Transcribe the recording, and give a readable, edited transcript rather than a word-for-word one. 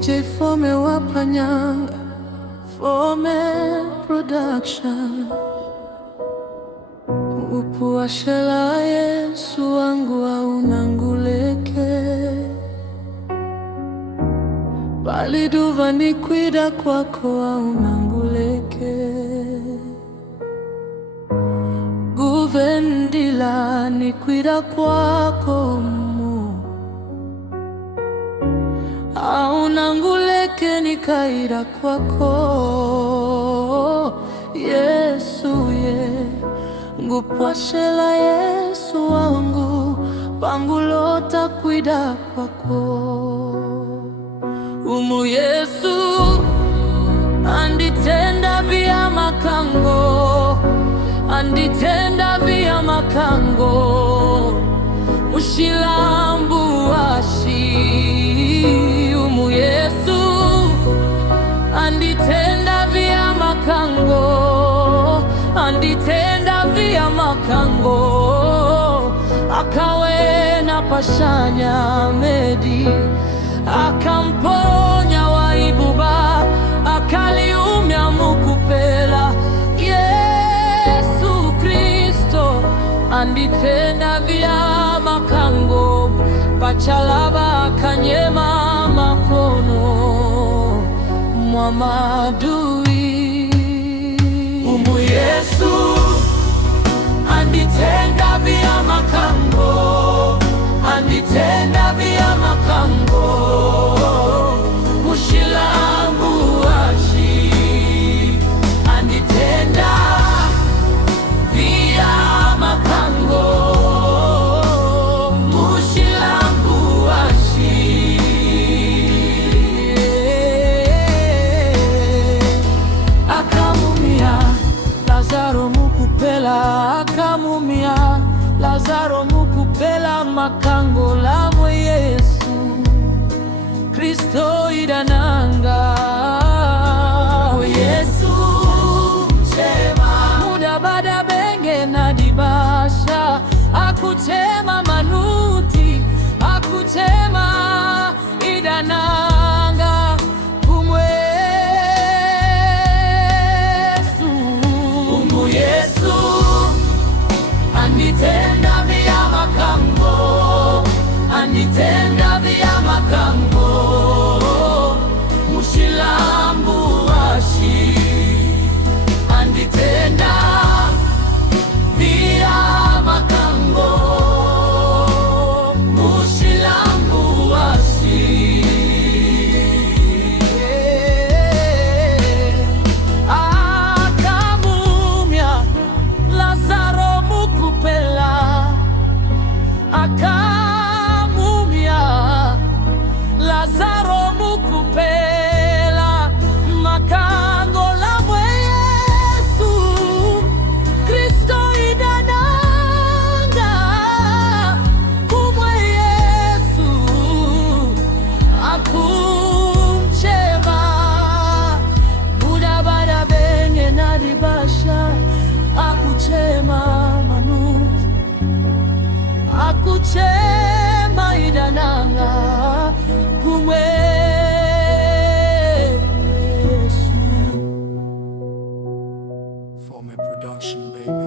DJ Fome wa Panyanga, Fome Production. Upuashela Yesu wangu aunanguleke, bali duva nikwida kwako aunanguleke. Guvendila nikwida kwako aunanguleke nikaira kwako Yesu ye ngupwashela Yesu wangu pangulota kwida kwako umu Yesu anditenda vya makango, anditenda vya makango mushilambu washi umu Yesu anditenda vya makango, anditenda vya makango akawe na pashanya medi akamponya waibuba akaliumya mukupela Yesu Kristo anditenda vya makango pachalaba akanyema makono mwa madui umu Yesu anditenda vya makango, anditenda vya makango mushilambu washi anditenda vya makango mushilambu washi akamumia Lazaro mukupela, akamumia Lazaro mukupela makango lamwe Yesu Kristo idananga o Yesu chema muda bada benge na dibasha akutema manuti akutema idananga kumwe Yesu umu Yesu anditenda vya makango, anditenda vya makango mushilambu washi anditenda vya makango mushilambu washi akamumya Lazaro mukupela akamumya Lazaro mukupela makango lamwe Yesu Kristo idananga kumwe Yesu akumchema muda bada benye nadibasha akuchema manu akuchema idananga kumwe Yesu. Fome Production, baby.